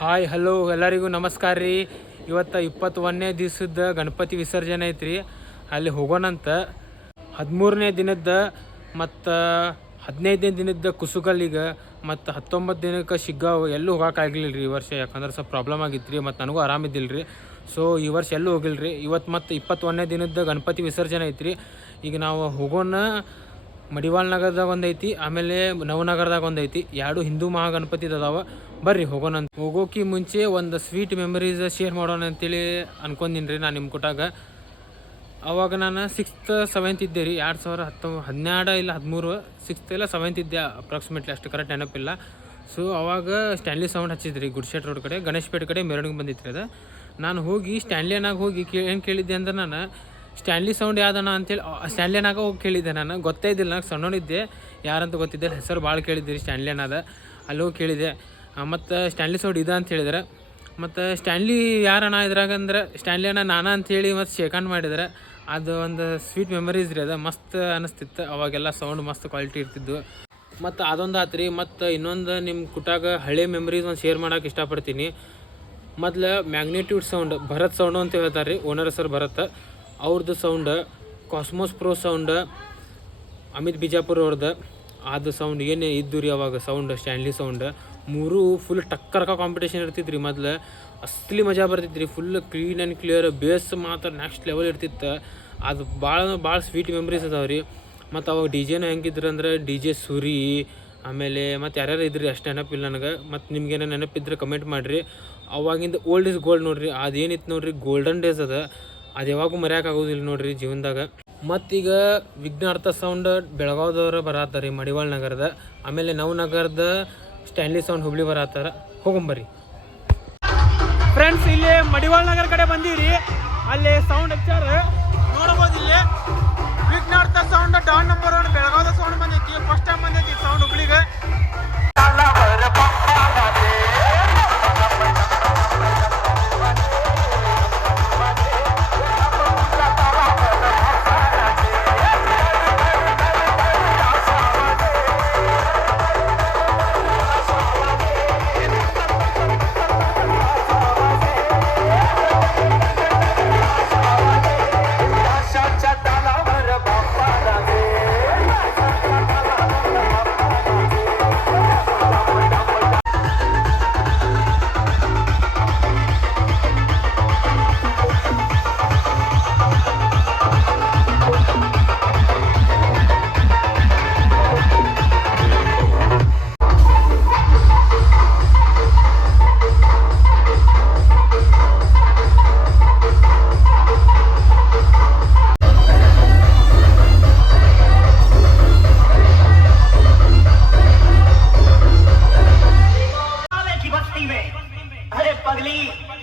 Hi hello ಎಲ್ಲರಿಗೂ ನಮಸ್ಕಾರ ರೀ. ಇವತ್ತು 21ನೇ ದಿವಸದ ಗಣಪತಿ ವಿಸರ್ಜನೆ ಐತ್ರಿ. ಅಲ್ಲಿ ಹೋಗೋಣಂತ 13ನೇ ದಿನದ ಮತ್ತು 15ನೇ ದಿನದ ಕುಸುಗಲ್ಲಿಗೆ ಮತ್ತು 19 ದಿನಕ್ಕೆ ಶಿಗ್ಗಾವ್ ಎಲ್ಲೂ ಹೋಗೋಕ್ಕಾಗಲಿಲ್ಲ ರೀ ಈ ವರ್ಷ. ಯಾಕಂದ್ರೆ ಸ್ವಲ್ಪ ಪ್ರಾಬ್ಲಮ್ ಆಗಿತ್ತು ರೀ ಮತ್ತು ನನಗೂ ಆರಾಮಿದ್ದಿಲ್ಲ ರೀ. ಸೊ ಈ ವರ್ಷ ಎಲ್ಲೂ ಹೋಗಿಲ್ಲ ರೀ. ಇವತ್ತು ಮತ್ತು 21ನೇ ದಿನದ ಗಣಪತಿ ವಿಸರ್ಜನೆ ಐತ್ರಿ. ಈಗ ನಾವು ಹೋಗೋಣ. ಮಡಿವಾಳ ನಗರದಾಗ ಒಂದೈತಿ, ಆಮೇಲೆ ನವನಗರದಾಗ ಒಂದೈತಿ. ಎರಡು ಹಿಂದೂ ಮಹಾಗಣಪತಿ ಅದಾವ. ಬರ್ರಿ ಹೋಗೋಣ. ಹೋಗೋಕೆ ಮುಂಚೆ ಒಂದು ಸ್ವೀಟ್ ಮೆಮರೀಸ್ ಶೇರ್ ಮಾಡೋಣ ಅಂತೇಳಿ ಅನ್ಕೊಂದಿನಿ ರೀ ನಾನು ನಿಮ್ಮ ಕೊಟ್ಟಾಗ. ಅವಾಗ ನಾನು 6th 7th ಇದ್ದೆ ರೀ. 2012 ಇಲ್ಲ 13 6th ಇಲ್ಲ 7th ಇದ್ದೆ ಅಪ್ರಾಕ್ಸಿಮೇಟ್ಲಿ, ಅಷ್ಟು ಕರೆಕ್ಟ್ ನೆನಪಿಲ್ಲ. ಸೊ ಅವಾಗ ಸ್ಟ್ಯಾನ್ಲಿ ಸೌಂಡ್ ಹಚ್ಚಿದ್ರಿ ಗುಡ್ಶೆಟ್ ರೋಡ್ ಕಡೆ, ಗಣೇಶ್ಪೇಟೆ ಕಡೆ ಮೆರವಣಿಗೆ ಬಂದಿತ್ತು ರೀ. ಅದು ನಾನು ಹೋಗಿ ಸ್ಟ್ಯಾನ್ಲಿನಾಗ ಹೋಗಿ ಏನು ಕೇಳಿದ್ದೆ ಅಂದ್ರೆ, ನಾನು ಸ್ಟ್ಯಾನ್ಲಿ ಸೌಂಡ್ ಯಾವ್ದನ ಅಂತೇಳಿ ಸ್ಟ್ಯಾನ್ಲಿನಾಗ ಹೋಗಿ ಕೇಳಿದ್ದೆ. ನಾನು ಗೊತ್ತೇ ಇದ್ದಿಲ್ಲ, ನನಗೆ ಸಣ್ಣನಿದ್ದೆ, ಯಾರಂತ ಗೊತ್ತಿದ್ದೆ, ಹೆಸರು ಭಾಳ ಕೇಳಿದ್ದೆ ಸ್ಟ್ಯಾನ್ಲಿ ಅನ್ನೋದು. ಅಲ್ಲಿ ಹೋಗಿ ಕೇಳಿದೆ. ಮತ್ತು ಸ್ಟ್ಯಾನ್ಲಿ ಸೌಂಡ್ ಇದೆ ಅಂತ ಹೇಳಿದ್ರೆ, ಮತ್ತು ಸ್ಟ್ಯಾನ್ಲಿ ಯಾರಣ್ಣ ಇದ್ರಾಗ ಅಂದ್ರೆ ಸ್ಟ್ಯಾನ್ಲಿ ಅಣ್ಣ ನಾನಾ ಅಂಥೇಳಿ ಮತ್ತು ಶೇಖಂಡ್ ಮಾಡಿದ್ರೆ, ಅದು ಒಂದು ಸ್ವೀಟ್ ಮೆಮರೀಸ್ ರೀ. ಅದು ಮಸ್ತ್ ಅನ್ನಿಸ್ತಿತ್ತು. ಅವಾಗೆಲ್ಲ ಸೌಂಡ್ ಮಸ್ತ್ ಕ್ವಾಲಿಟಿ ಇರ್ತಿದ್ದು. ಮತ್ತು ಅದೊಂದು ಆತ್ರಿ. ಮತ್ತು ಇನ್ನೊಂದು ನಿಮ್ಮ ಕುಟಾಗ ಹಳೆ ಮೆಮರೀಸ್ ಒಂದು ಶೇರ್ ಮಾಡೋಕೆ ಇಷ್ಟಪಡ್ತೀನಿ. ಮೊದಲು ಮ್ಯಾಗ್ನಿಟ್ಯೂಡ್ ಸೌಂಡ್, ಭರತ್ ಸೌಂಡು ಅಂತ ಹೇಳ್ತಾರೆ ರೀ, ಓನರ್ ಸರ್ ಭರತ್ ಅವ್ರದ್ದು sound, cosmos pro sound, Amit Bijapur ಅವ್ರದ್ದು ಅದು ಸೌಂಡ್ ಏನೇ ಇದ್ದು ರೀ ಅವಾಗ ಸೌಂಡ್, ಸ್ಟ್ಯಾನ್ಲಿ ಸೌಂಡ್ ಮೂರು ಫುಲ್ ಟಕ್ಕರ್ಕ ಕಾಂಪಿಟೇಷನ್ ಇರ್ತಿತ್ತು ರೀ. ಮೊದಲು ಅಸಲಿ ಮಜಾ ಬರ್ತಿತ್ತು ರೀ. Full clean and clear, base ಮಾತ್ರ ನೆಕ್ಸ್ಟ್ ಲೆವೆಲ್ ಇರ್ತಿತ್ತು. ಅದು ಭಾಳ ಸ್ವೀಟ್ ಮೆಮ್ರೀಸ್ ಅದಾವೆ ರೀ. ಮತ್ತು ಅವಾಗ ಡಿ ಜೆನೂ ಹೆಂಗಿದ್ರು ಅಂದ್ರೆ, ಡಿ ಜೆ ಸೂರಿ, ಆಮೇಲೆ ಮತ್ತು ಯಾರ್ಯಾರು ಇದ್ರಿ ಅಷ್ಟು ನೆನಪಿಲ್ಲ ನನಗೆ. ಮತ್ತು ನಿಮ್ಗೇನೋ ನೆನಪಿದ್ರೆ ಕಮೆಂಟ್ ಮಾಡಿರಿ. ಅವಾಗಿಂದ ಓಲ್ಡ್ ಇಸ್ ಗೋಲ್ಡ್ ನೋಡಿರಿ. ಅದೇನಿತ್ತು ನೋಡಿರಿ, ಗೋಲ್ಡನ್ ಡೇಸ್ ಅದು ಯಾವಾಗೂ ಮರೆಯೋಕ್ಕಾಗೋದಿಲ್ಲ ನೋಡಿರಿ ಜೀವನದಾಗ. ಮತ್ತೀಗ ವಿಘ್ನಾರ್ಥ ಸೌಂಡ್ ಬೆಳಗಾವ್ದವ್ರು ಬರತ್ತಾರೆ ಮಡಿವಾಳ ನಗರದ, ಆಮೇಲೆ ನವನಗರದ ಸ್ಟ್ಯಾನ್ಲಿ ಸೌಂಡ್ ಹುಬ್ಳಿ ಬರತ್ತಾರ. ಹೋಗೊಂಬರ್ರಿ ಫ್ರೆಂಡ್ಸ್. ಇಲ್ಲಿ ಮಡಿವಾಳ ನಗರ ಕಡೆ ಬಂದೀವಿ. ಅಲ್ಲಿ ಸೌಂಡ್ ಹಚ್ಚಾರ ನೋಡ್ಬೋದು. ಇಲ್ಲಿ ವಿಘ್ನಾರ್ಥ ಸೌಂಡ್ ಡಾನ್ ನಂಬರ್ 1 ಬೆಳಗಾವ್ದ ಸೌಂಡ್ ಬಂದೈತಿ. ಫಸ್ಟ್ ಟೈಮ್ ಬಂದೈತಿ ಸೌಂಡ್ ಹುಬ್ಳಿಗೆ.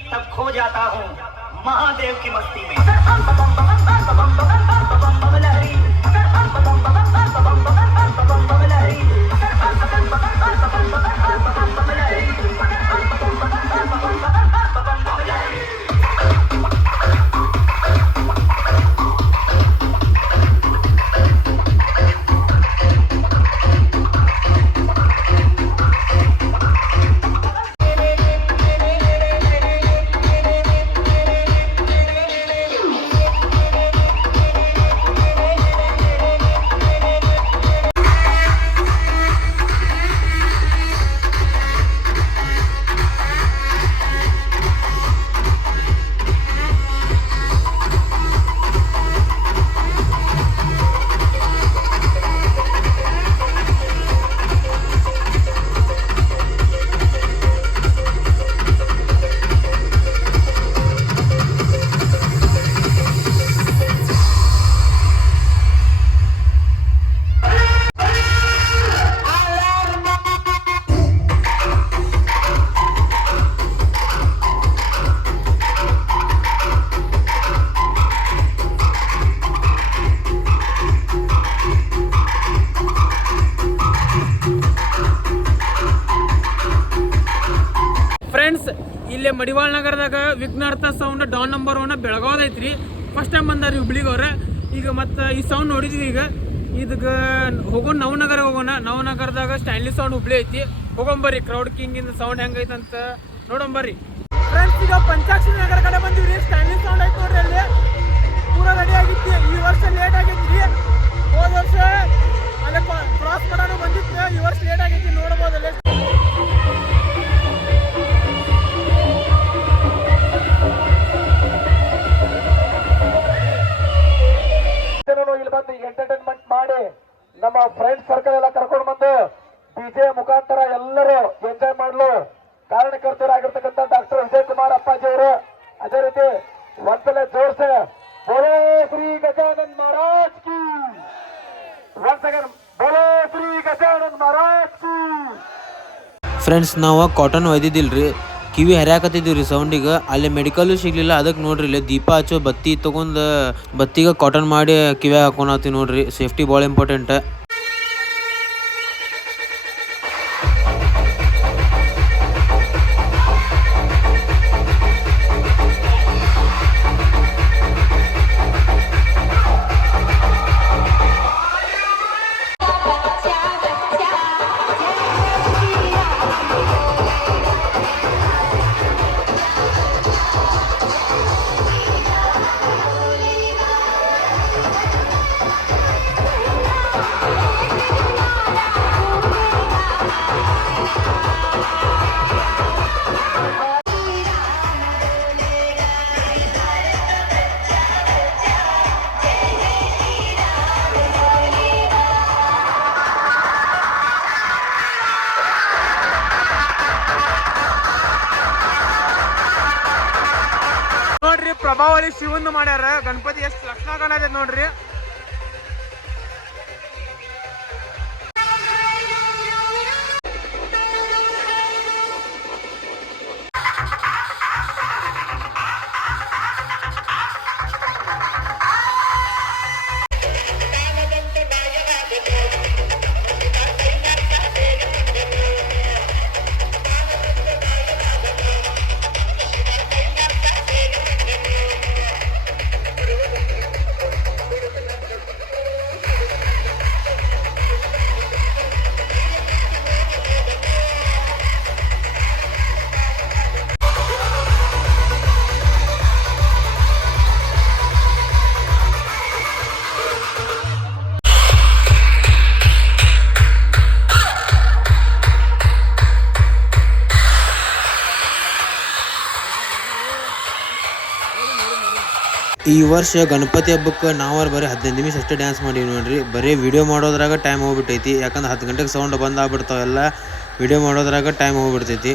तब खो जाता हूँ महादेव की मस्ती में. ಫ್ರೆಂಡ್ಸ್, ಇಲ್ಲೇ ಮಡಿವಾಳ ನಗರದಾಗ ವಿಘ್ನಾರ್ಥ ಸೌಂಡ್ ಡಾನ್ ನಂಬರ್ 1 ಬೆಳಗಾವ್ದ ಐತ್ರಿ. ಫಸ್ಟ್ ಟೈಮ್ ಬಂದಾರಿ ಹುಬ್ಳಿಗವ್ರೆ. ಈಗ ಮತ್ತು ಈ ಸೌಂಡ್ ನೋಡಿದ್ವಿ. ಈಗ ಇದಕ್ಕೆ ಹೋಗೋಣ, ನವನಗರ ಹೋಗೋಣ. ನವನಗರದಾಗ ಸ್ಟ್ಯಾನ್ಲಿ ಸೌಂಡ್ ಹುಬ್ಳಿ ಐತಿ. ಹೋಗೊಂಬರ್ರಿ. ಕ್ರೌಡ್ ಕಿಂಗಿಂದ ಸೌಂಡ್ ಹೆಂಗೈತಂತ ನೋಡಂಬರ್ರಿ ಫ್ರೆಂಡ್ಸ್. ಈಗ ಪಂಚಾಕ್ಷರಿ ನಗರ ಕಡೆ ಬಂದಿವ್ರಿ. ಸ್ಟ್ಯಾಂಡಿಂಗ್ ಸೌಂಡ್ ಐತೆ ನೋಡ್ರಿ, ಅಲ್ಲಿ ಪೂರ ರೆಡಿ ಆಗಿತ್ತು. ಈ ವರ್ಷ ಲೇಟ್ ಆಗೈತ್ರಿ. ಹೋದ ವರ್ಷ ಅಲ್ಲೇ ಕ್ರಾಸ್ ಮಾಡೋಣ ಬಂದಿತ್ತು, ಈ ವರ್ಷ ಲೇಟ್ ಆಗೈತಿ. ನೋಡ್ಬೋದು ಅಲ್ಲಿ ಇಲ್ಲಿ ಬಂದು ಎಂಟರ್ಟೈನ್ಮೆಂಟ್ ಮಾಡಿ ನಮ್ಮ ಫ್ರೆಂಡ್ಸ್ ಸರ್ಕಲ್ ಎಲ್ಲ ಕರ್ಕೊಂಡು ಬಂದು ಡಿಜೆ ಮುಖಾಂತರ ಎಲ್ಲರೂ ಎಂಜಾಯ್ ಮಾಡಲು ಕಾರಣಕರ್ತರಾಗಿರ್ತಕ್ಕಂಥ ಡಾಕ್ಟರ್ ವಿಜಯ್ ಕುಮಾರ್ ಅಪ್ಪಾಜಿ ಅವರು, ಅದೇ ರೀತಿ ಒಂದ್ಸಲ ಜೋರ್ಸೆ ಬೋಲೋ ಶ್ರೀ ಗಜಾನನ್ ಮಹಾರಾಜ್ ಕಿ, ಒಂದ್ ಸೆಕೆಂಡ್ ಬೋಲೋ ಶ್ರೀ ಗಜಾನನ್ ಮಹಾರಾಜ್ ಕಿ. ಫ್ರೆಂಡ್ಸ್, ನಾವು ಕಾಟನ್ ಒಯ್ದಿದ್ದಿಲ್ರಿ, ಕಿವಿ ಹರಿಯಾಕತ್ತಿದ್ದೀವಿ ರೀ ಸೌಂಡಿಗೆ. ಅಲ್ಲಿ ಮೆಡಿಕಲ್ಲು ಸಿಗ್ಲಿಲ್ಲ, ಅದಕ್ಕೆ ನೋಡ್ರಿ ಇಲ್ಲಿ ದೀಪ ಹಚ್ಚೋ ಬತ್ತಿ ತೊಗೊಂಡು ಬತ್ತಿಗೆ ಕಾಟನ್ ಮಾಡಿ ಕಿವಿ ಹಾಕೊಳತ್ತೀವಿ ನೋಡ್ರಿ. ಸೇಫ್ಟಿ ಭಾಳ ಇಂಪಾರ್ಟೆಂಟ್. ನೋಡ್ರಿ, ಪ್ರಭಾವಳಿ ಶಿವಂದು ಮಾಡ್ಯಾರ. ಗಣಪತಿ ಎಷ್ಟು ಲಕ್ಷಣ ಕಾಣತೈತೆ ನೋಡ್ರಿ. ಈ ವರ್ಷ ಗಣಪತಿ ಹಬ್ಬಕ್ಕೆ ನಾವು ಬರೀ 15 ನಿಮಿಷ ಅಷ್ಟೇ ಡ್ಯಾನ್ಸ್ ಮಾಡೀವಿ ನೋಡ್ರಿ. ಬರೀ ವಿಡಿಯೋ ಮಾಡೋದ್ರಾಗ ಟೈಮ್ ಹೋಗ್ಬಿಟ್ಟೈತಿ. ಯಾಕಂದ್ರೆ 10 ಗಂಟೆಗೆ ಸೌಂಡ್ ಬಂದು ಆಗ್ಬಿಡ್ತಾವೆಲ್ಲ. ವಿಡಿಯೋ ಮಾಡೋದ್ರಾಗ ಟೈಮ್ ಹೋಗ್ಬಿಡ್ತೈತಿ.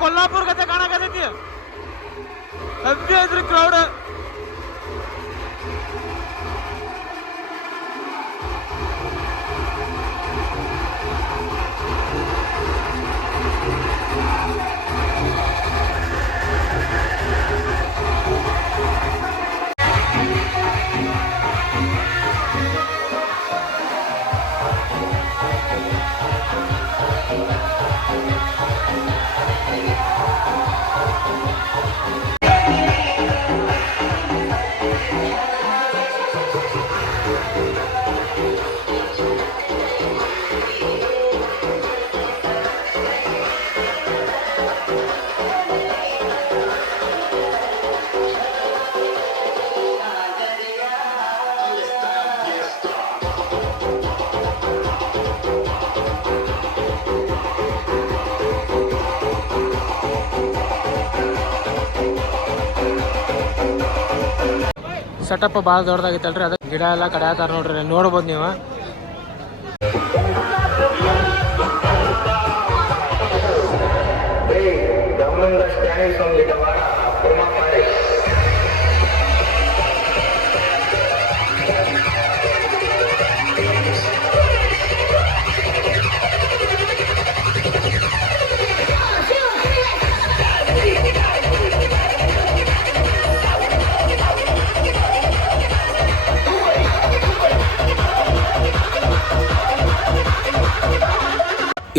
ಕೊಲ್ಲಾಪುರ ಕತೆ ಕಾಣಕತೈತಿ. ಹೆವಿ ಐತ್ರಿ ಕ್ರೌಡ್. ಸೆಟಪ್ ಭಾಳ ದೊಡ್ಡದಾಗಿತ್ತಲ್ರಿ, ಅದಕ್ಕೆ ಗಿಡ ಎಲ್ಲ ಕಡ್ಯಾತಾರ ನೋಡ್ರಿ, ನೋಡ್ಬೋದು ನೀವು.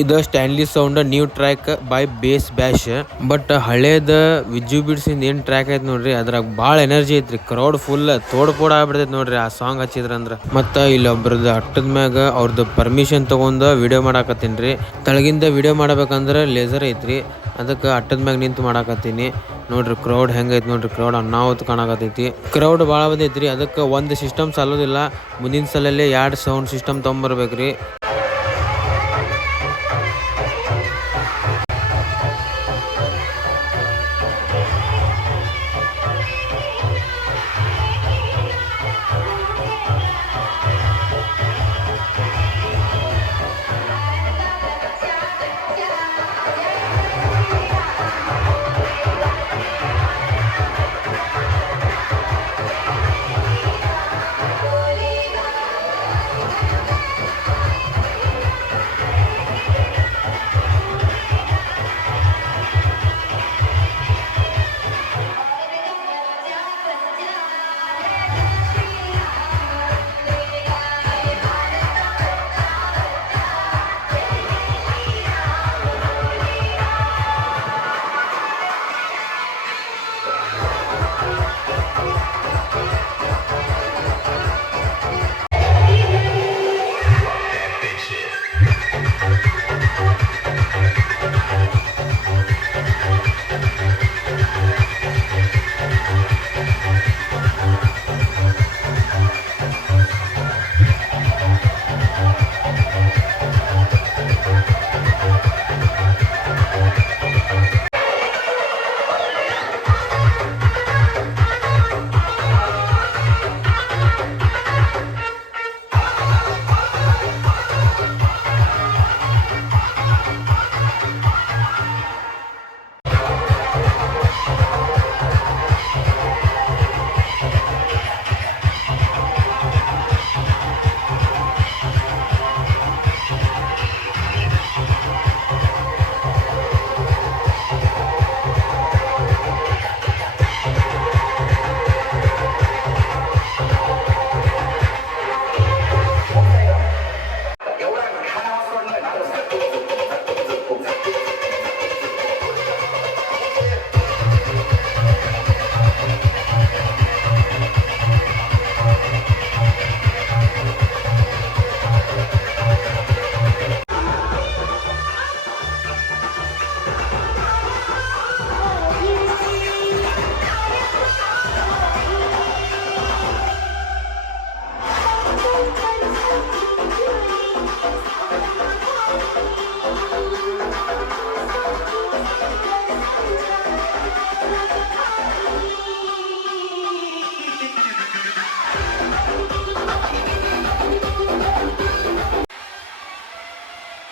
ಇದು Stanley sound new track by bass bash. But ಹಳೇದ ವಿಜ್ಜು ಬಿಡ್ಸಿಂದ ಏನ್ ಟ್ರ್ಯಾಕ್ ಐತ್ ನೋಡ್ರಿ, ಅದ್ರಾಗ ಭಾಳ ಎನರ್ಜಿ ಐತ್ರಿ. ಕ್ರೌಡ್ ಫುಲ್ ತೋಡ್ಪೋಡ್ ಆಗ್ಬಿಡ್ತೈತಿ ನೋಡ್ರಿ ಆ ಸಾಂಗ್ ಹಚ್ಚಿದ್ರಂದ್ರ. ಮತ್ತ ಇಲ್ಲಿ ಒಬ್ರದ್ದು ಅಟ್ಟದ ಮ್ಯಾಗ ಅವ್ರದ್ದು ಪರ್ಮಿಷನ್ ತಗೊಂಡ ವಿಡಿಯೋ ಮಾಡಾಕತ್ತೀನ್ರಿ. ತಳಗಿಂದ ವಿಡಿಯೋ ಮಾಡ್ಬೇಕಂದ್ರ ಲೇಸರ್ ಐತ್ರಿ, ಅದಕ್ಕೆ ಅಟ್ಟದ ಮ್ಯಾಗ ನಿಂತು ಮಾಡಾಕತ್ತೀನಿ. ನೋಡ್ರಿ ಕ್ರೌಡ್ ಹೆಂಗೈತಿ ನೋಡ್ರಿ, ಕ್ರೌಡ್ ಅನ್ನಾವತ್ತು ಕಾಣಕತ್ತೈತಿ. ಕ್ರೌಡ್ ಭಾಳ ಬಂದೈತ್ರಿ, ಅದಕ್ಕೆ ಒಂದು ಸಿಸ್ಟಮ್ ಸಾಲೋದಿಲ್ಲ. ಮುಂದಿನ ಸಲಲ್ಲೇ 2 ಸೌಂಡ್ ಸಿಸ್ಟಮ್ ತೊಗೊಂಬರ್ಬೇಕ್ರಿ.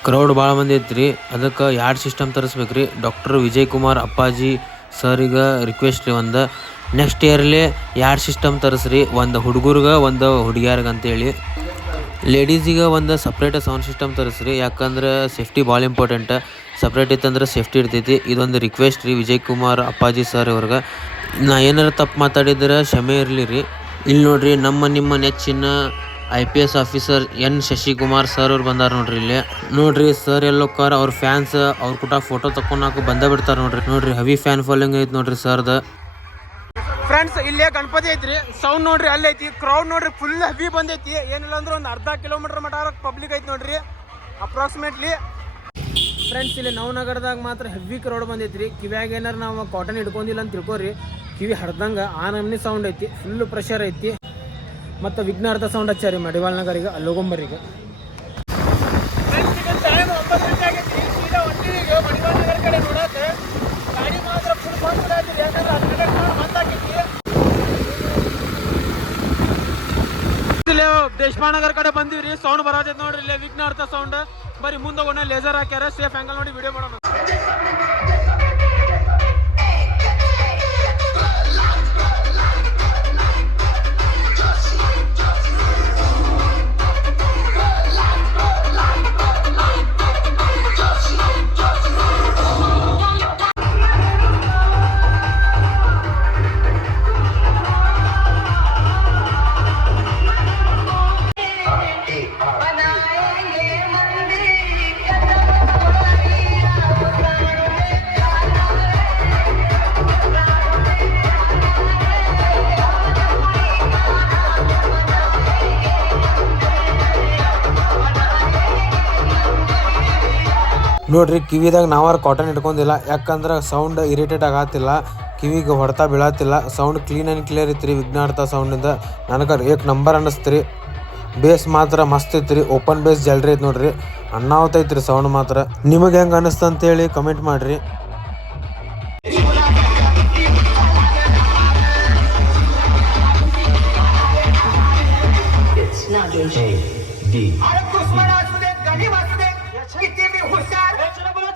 ಕ್ರೌಡ್ ಭಾಳ ಮಂದಿ ಐತ್ರಿ, ಅದಕ್ಕೆ 2 ಸಿಸ್ಟಮ್ ತರಿಸ್ಬೇಕ್ರಿ. ಡಾಕ್ಟರ್ ವಿಜಯ್ ಕುಮಾರ್ ಅಪ್ಪಾಜಿ ಸರಿಗೆ ರಿಕ್ವೆಸ್ಟ್ ರೀ, ಒಂದು ನೆಕ್ಸ್ಟ್ ಇಯರ್ಲಿ 2 ಸಿಸ್ಟಮ್ ತರಿಸ್ರಿ, ಒಂದು ಹುಡುಗರ್ಗೆ ಒಂದು ಹುಡುಗಿಯರ್ಗೆ ಅಂತೇಳಿ. ಲೇಡೀಸಿಗೆ ಒಂದು ಸಪ್ರೇಟ್ ಸೌಂಡ್ ಸಿಸ್ಟಮ್ ತರಿಸ್ರಿ, ಯಾಕಂದ್ರೆ ಸೇಫ್ಟಿ ಭಾಳ ಇಂಪಾರ್ಟೆಂಟ್. ಸಪ್ರೇಟ್ ಇತ್ತಂದ್ರೆ ಸೇಫ್ಟಿ ಇರ್ತೈತಿ. ಇದೊಂದು ರಿಕ್ವೆಸ್ಟ್ ರೀ ವಿಜಯ್ ಕುಮಾರ್ ಅಪ್ಪಾಜಿ ಸರ್ ಇವ್ರಿಗೆ. ನಾ ಏನಾರು ತಪ್ಪು ಮಾತಾಡಿದ್ರೆ ಕ್ಷಮೆ ಇರಲಿ ರೀ. ಇಲ್ಲಿ ನೋಡ್ರಿ, ನಮ್ಮ ನಿಮ್ಮ ನೆಚ್ಚಿನ IPS officer N Shashikumar sir ಅವ್ರು ಬಂದಾರ ನೋಡ್ರಿ ಇಲ್ಲಿ. ನೋಡ್ರಿ ಸರ್ ಎಲ್ಲೋಕ್ಕಾರ ಅವ್ರ ಫ್ಯಾನ್ಸ್ ಅವ್ರ ಕೂಟ ಫೋಟೋ ತಕ್ಕೊಳಕ ಬಂದ ಬಿಡ್ತಾರ ನೋಡ್ರಿ ಹೆವಿ ಫ್ಯಾನ್ ಫಾಲೋಯಿಂಗ್ ಐತಿ ನೋಡ್ರಿ ಸರ್ದ. ಫ್ರೆಂಡ್ಸ್ ಇಲ್ಲೇ ಗಣಪತಿ ಐತ್ರಿ, ಸೌಂಡ್ ನೋಡ್ರಿ ಅಲ್ಲಿ ಐತಿ, ಕ್ರೌಡ್ ನೋಡ್ರಿ ಫುಲ್ ಹೆವಿ ಬಂದೈತಿ. ಏನಿಲ್ಲ ಅಂದ್ರೆ ಒಂದು ಅರ್ಧ ಕಿಲೋಮೀಟರ್ ಮಟ ಪಬ್ಲಿಕ್ ಐತಿ ನೋಡ್ರಿ ಅಪ್ರಾಕ್ಸಿಮೇಟ್ಲಿ. ಫ್ರೆಂಡ್ಸ್ ಇಲ್ಲಿ ನವನಗರದಾಗ ಮಾತ್ರ ಹೆವಿ ಕ್ರೌಡ್ ಬಂದೈತ್ರಿ. ಕಿವ್ಯಾಗ ಏನಾರ ನಾವು ಕಾಟನ್ ಹಿಡ್ಕೊಂಡಿಲ್ಲ ಅಂತ ತಿಳ್ಕೊರಿ, ಕಿವಿ ಹರ್ದಂಗೆ ಆ ನಮ್ನಿ ಸೌಂಡ್ ಐತಿ, ಫುಲ್ ಪ್ರೆಷರ್ ಐತಿ. ಮತ್ತು ವಿಘ್ನಾರ್ಥ ಸೌಂಡ್ ಹಚ್ಚಾರಿ ಮಡಿವಾಳ ನಗರಿಗೆ ಅಲ್ಲೋಗೊಂಬರಿಗೆ. ಟೈಮ್ 9 ಗಂಟೆ ಆಗೈತಿ, ಸೀದಾ ಹೊಂಟಿಗೆ ಮಡಿವಾಳ ನಗರ ಕಡೆ ನೋಡಕ್ಕೆ. ಗಾಡಿ ಮಾತ್ರ ಫುಲ್ ಬಂದ್ ಆಗೈತಿ, ಯಾಕಂದ್ರೆ 10 ಗಂಟೆ ಬಂದಾಕೈತಿ. ಇಲ್ಲಿ ದೇಶಪಾಂಡೆ ನಗರ ಕಡೆ ಬಂದಿವ್ರಿ, ಸೌಂಡ್ ಬರತೈತಿ ನೋಡ್ರಿ ಇಲ್ಲಿ ವಿಘ್ನಾರ್ಥ ಸೌಂಡ್. ಬರೀ ಮುಂದೆ ಒಳ್ಳೆ ಲೇಸರ್ ಹಾಕ್ಯಾರ, ಸೇಫ್ ಆಂಗಲ್ ನೋಡಿ ವಿಡಿಯೋ ಮಾಡೋಣ. ನೋಡ್ರಿ ಕಿವಿದಾಗ ನಾವಾರು ಕಾಟನ್ ಇಟ್ಕೊಂಡಿಲ್ಲ, ಯಾಕಂದ್ರೆ ಸೌಂಡ್ ಇರಿಟೇಟ್ ಆಗತ್ತಿಲ್ಲ, ಕಿವಿಗೆ ಹೊಡ್ತಾ ಬೀಳತ್ತಿಲ್ಲ. ಸೌಂಡ್ ಕ್ಲೀನ್ ಆ್ಯಂಡ್ ಕ್ಲಿಯರ್ ಐತ್ರಿ ವಿಘ್ನಾರ್ಥ ಸೌಂಡಿಂದ. ನನಗೆ ಏಕ್ ನಂಬರ್ ಅನ್ನಿಸ್ತ್ರಿ. ಬೇಸ್ ಮಾತ್ರ ಮಸ್ತ್ ಐತ್ರಿ, ಓಪನ್ ಬೇಸ್ ಜಲ್ರಿ ಐತಿ ನೋಡ್ರಿ, ಅನ್ನಾವತ್ತೈತ್ರಿ ಸೌಂಡ್ ಮಾತ್ರ. ನಿಮಗೆ ಹೆಂಗೆ ಅನ್ನಿಸ್ತು ಅಂತೇಳಿ ಕಮೆಂಟ್ ಮಾಡಿರಿ.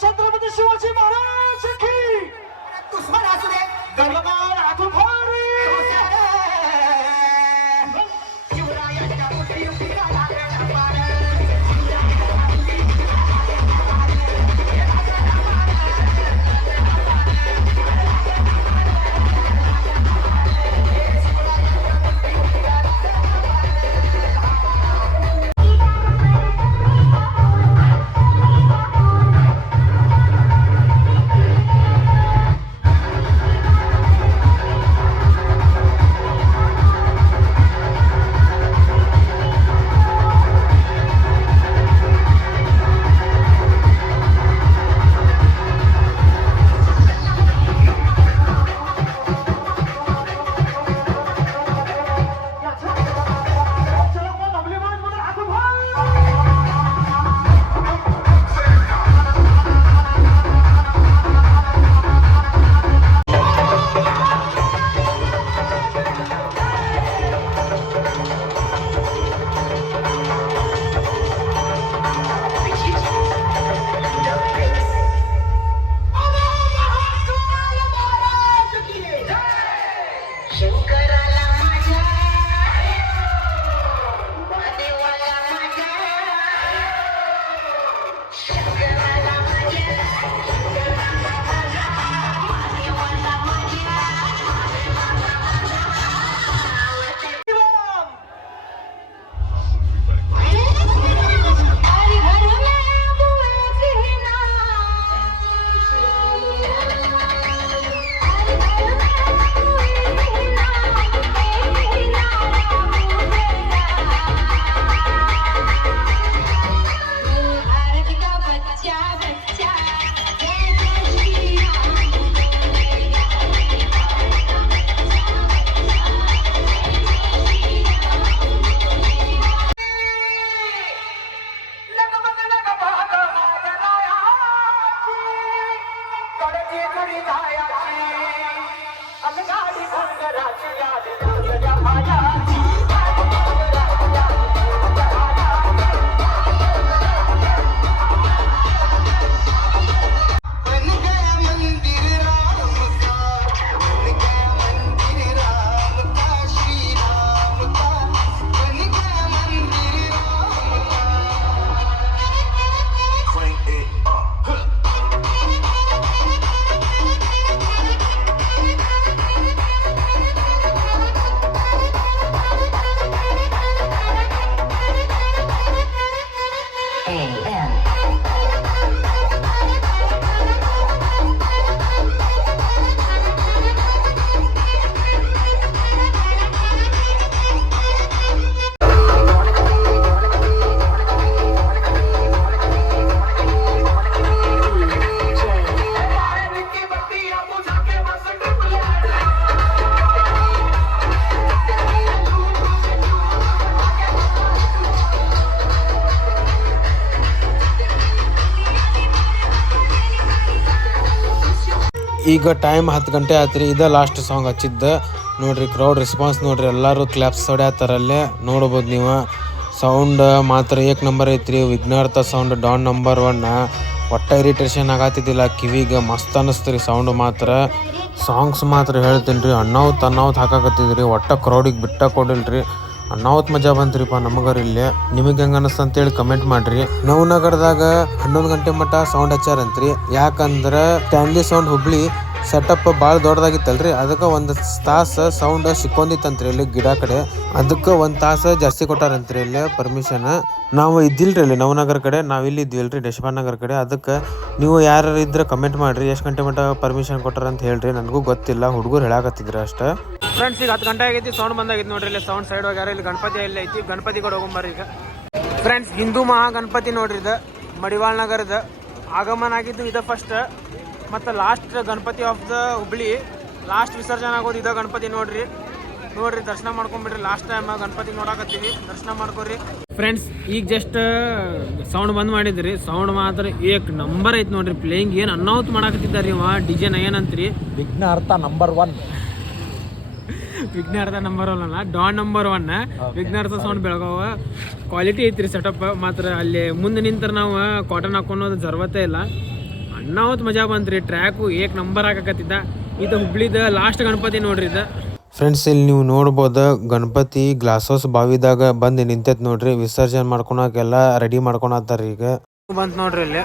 छत्रपती शिवाजी महाराज की दुश्मन असू दे गणगार हातून भारी शिवरायांच्या मुठीला ಈಗ ಟೈಮ್ 10 ಗಂಟೆ ಆತ್ರಿ. ಇದ ಲಾಸ್ಟ್ ಸಾಂಗ್ ಹಚ್ಚಿದ್ದ ನೋಡ್ರಿ. ಕ್ರೌಡ್ ರೆಸ್ಪಾನ್ಸ್ ನೋಡ್ರಿ, ಎಲ್ಲರೂ ಕ್ಲಾಪ್ಸ್ ಹೊಡ್ಯಾತಾರಲ್ಲೇ ನೋಡ್ಬೋದು ನೀವು. ಸೌಂಡ್ ಮಾತ್ರ ಏಕ್ ನಂಬರ್ ಐತ್ರಿ. ವಿಘ್ನಾರ್ಥ ಸೌಂಡ್ ಡಾನ್ ನಂಬರ್ 1. ಒಟ್ಟ ಇರಿಟೇಷನ್ ಆಗತ್ತಿದ್ದಿಲ್ಲ ಕಿವಿಗೆ. ಮಸ್ತ್ ಅನ್ನಿಸ್ತ್ರಿ ಸೌಂಡ್ ಮಾತ್ರ. ಸಾಂಗ್ಸ್ ಮಾತ್ರ ಹೇಳ್ತೀನಿ ರೀ, ಅನ್ನಾವತ್ ಹಾಕಾಕತ್ತಿದ್ರಿ. ಒಟ್ಟ ಕ್ರೌಡಿಗೆ ಬಿಟ್ಟ ಕೊಡಿಲ್ರಿ. ಅನ್ನಾವತ್ ಮಜಾ ಬಂತ್ರಿಪ್ಪ ನಮಗರ ಇಲ್ಲಿ. ನಿಮಗೆ ಹೆಂಗೆ ಅನ್ನಿಸ್ತು ಅಂತೇಳಿ ಕಮೆಂಟ್ ಮಾಡ್ರಿ. ನವನಗರದಾಗ 11 ಗಂಟೆ ಮಟ್ಟ ಸೌಂಡ್ ಹಚ್ಚಾರಂತ್ರಿ. ಯಾಕಂದ್ರೆ ಸ್ಟ್ಯಾನ್ಲಿ ಸೌಂಡ್ ಹುಬ್ಳಿ ಸೆಟಪ್ ಭಾಳ ದೊಡ್ಡದಾಗಿತ್ತಲ್ರಿ, ಅದಕ್ಕೆ 1 ತಾಸು ಸೌಂಡ್ ಸಿಕ್ಕೊಂಡಿತ್ತಂತ್ರಿ ಇಲ್ಲಿ ಗಿಡ ಕಡೆ. ಅದಕ್ಕೆ 1 ತಾಸು ಜಾಸ್ತಿ ಕೊಟ್ಟಾರಂತ್ರಿ ಇಲ್ಲಿ ಪರ್ಮಿಷನ್. ನಾವು ಇದ್ದಿಲ್ರಿ ಇಲ್ಲಿ ನವನಗರ ಕಡೆ, ನಾವಿಲ್ಲಿ ಇದ್ವಿಲ್ರಿ ದೇಶಪಾಂಡೆ ನಗರ ಕಡೆ. ಅದಕ್ಕೆ ನೀವು ಯಾರು ಇದ್ರೆ ಕಮೆಂಟ್ ಮಾಡ್ರಿ, ಎಷ್ಟು ಗಂಟೆ ಮಟ್ಟ ಪರ್ಮಿಷನ್ ಕೊಟ್ಟಾರಂತ ಹೇಳ್ರಿ. ನನಗೂ ಗೊತ್ತಿಲ್ಲ, ಹುಡುಗರು ಹೇಳಾಕತ್ತಿದ್ರು ಅಷ್ಟೇ. ಫ್ರೆಂಡ್ಸ್ ಈಗ 10 ಗಂಟೆ ಆಗೈತಿ, ಸೌಂಡ್ ಬಂದಾಗಿತ್ತು ನೋಡ್ರಿ. ಇಲ್ಲಿ ಸೌಂಡ್ ಸೈಡ್ ಹೋಗ್ಯಾರ. ಇಲ್ಲಿ ಗಣಪತಿ ಎಲ್ಲ ಐತಿ, ಗಣಪತಿ ಕೂಡ ಹೋಗೊಂಬರ್ರಿ ಈಗ. ಫ್ರೆಂಡ್ಸ್ ಹಿಂದೂ ಮಹಾಗಣಪತಿ ನೋಡ್ರಿ, ಇದು ಮಡಿವಾಳ ನಗರದ ಆಗಮನ ಆಗಿದ್ದು ಇದು ಫಸ್ಟ್. ಮತ್ತು last Ganapati of the Hubli last ವಿಸರ್ಜನೆ ಆಗೋದು ಇದ ಗಣಪತಿ ನೋಡ್ರಿ. ದರ್ಶನ ಮಾಡ್ಕೊಂಬಿಡ್ರಿ. ಲಾಸ್ಟ್ ಟೈಮ್ ಗಣಪತಿ ನೋಡಾಕತ್ತೀವಿ, ದರ್ಶನ ಮಾಡ್ಕೊರಿ. ಫ್ರೆಂಡ್ಸ್ ಈಗ ಜಸ್ಟ್ ಸೌಂಡ್ ಬಂದ್ ಮಾಡಿದ್ರಿ. ಸೌಂಡ್ ಮಾತ್ರ ಏಕ್ ನಂಬರ್ ಐತಿ ನೋಡ್ರಿ. ಪ್ಲೇಯಿಂಗ್ ಏನು ಅನಾಹುತ್ ಮಾಡಾಕತ್ತಿದ್ದಾರೆ ಇವ ಡಿಜೆನ ಏನಂತ್ರಿ, ವಿಘ್ನಾರ್ಥ ನಂಬರ್ 1. ವಿಘ್ನಾರ್ಥ ನಂಬರ್ 1 ಅಲ್ಲ, don number 1. Vighnarth sound Belagavi quality ಐತ್ರಿ ಸೆಟಪ್ ಮಾತ್ರ. ಅಲ್ಲಿ ಮುಂದೆ ನಿಂತಾರೆ ನಾವು ಕಾಟನ್ ಹಾಕೊಳೋದು ಜರ್ವತ್ತೇ ಇಲ್ಲ. ಅನ್ನಾವತ್ ಮಜಾ ಬಂತ್ರಿ. ಟ್ರ್ಯಾಕು ಏಕ್ ನಂಬರ್ ಹಾಕಕತ್ತಿದ್ದ. ಇದು ಹುಬ್ಳಿದ ಲಾಸ್ಟ್ ಗಣಪತಿ ನೋಡ್ರಿ ಇದು. ಫ್ರೆಂಡ್ಸ್ ಇಲ್ಲಿ ನೀವು ನೋಡ್ಬೋದು ಗಣಪತಿ ಗ್ಲಾಸ್ ಹೌಸ್ ಬಾವಿದಾಗ ಬಂದು ನಿಂತೈತೆ ನೋಡ್ರಿ. ವಿಸರ್ಜನೆ ಮಾಡ್ಕೊಳಕ್ಕೆಲ್ಲ ರೆಡಿ ಮಾಡ್ಕೊಳತ್ತಾರ ಈಗ. ಬಂತು ನೋಡ್ರಿ ಇಲ್ಲಿ.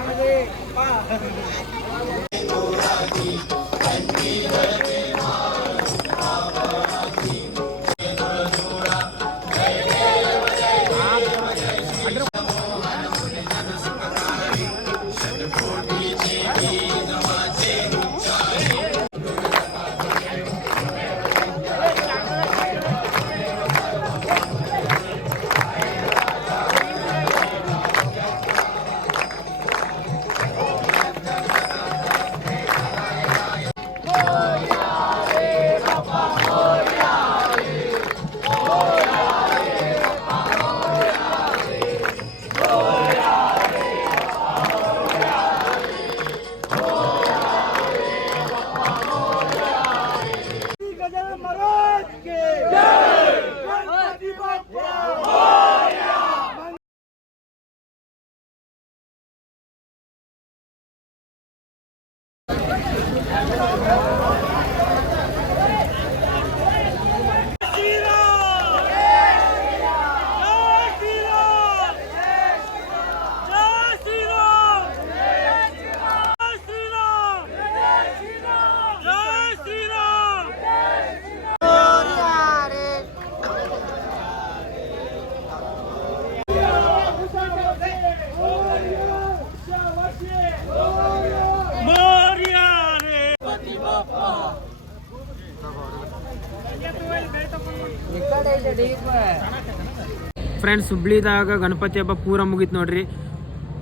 ಫ್ರೆಂಡ್ಸ್ ಹುಬ್ಳಿದಾಗ ಗಣಪತಿ ಹಬ್ಬ ಪೂರ ಮುಗೀತು ನೋಡ್ರಿ.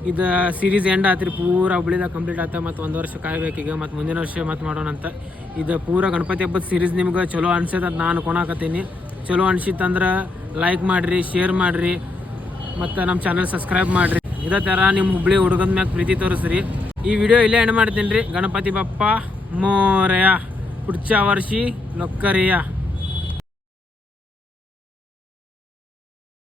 ಇದು ಸೀರೀಸ್ ಎಂಡ್ ಆತ್ರಿ. ಪೂರ ಹುಬ್ಳಿದಾಗ ಕಂಪ್ಲೀಟ್ ಆತ. ಮತ್ತು 1 ವರ್ಷ ಕಾಯ್ಬೇಕೀಗ. ಮತ್ತು ಮುಂದಿನ ವರ್ಷ ಮತ್ತು ಮಾಡೋಣ ಅಂತ. ಇದು ಪೂರ ಗಣಪತಿ ಹಬ್ಬದ ಸೀರೀಸ್ ನಿಮ್ಗೆ ಚಲೋ ಅನ್ಸೈತೆ ಅಂತ ನಾನು ಕೊಣಾಕತ್ತೀನಿ. ಚಲೋ ಅನ್ಸಿತ್ತಂದ್ರೆ ಲೈಕ್ ಮಾಡಿರಿ, ಶೇರ್ ಮಾಡಿರಿ, ಮತ್ತು ನಮ್ಮ ಚಾನಲ್ ಸಬ್ಸ್ಕ್ರೈಬ್ ಮಾಡಿರಿ. ಇದೇ ಥರ ನಿಮ್ಮ ಹುಬ್ಳಿ ಹುಡುಗದ ಮ್ಯಾಗ ಪ್ರೀತಿ ತೋರಿಸ್ರಿ. ಈ ವಿಡಿಯೋ ಇಲ್ಲೇ ಎಂಡ್ ಮಾಡ್ತೀನಿ ರೀ. ಗಣಪತಿ ಬಪ್ಪ ಮೋರೆಯ ಪುಡ್ಚ ವರ್ಷಿ ಲೊಕ್ಕರಿಯ.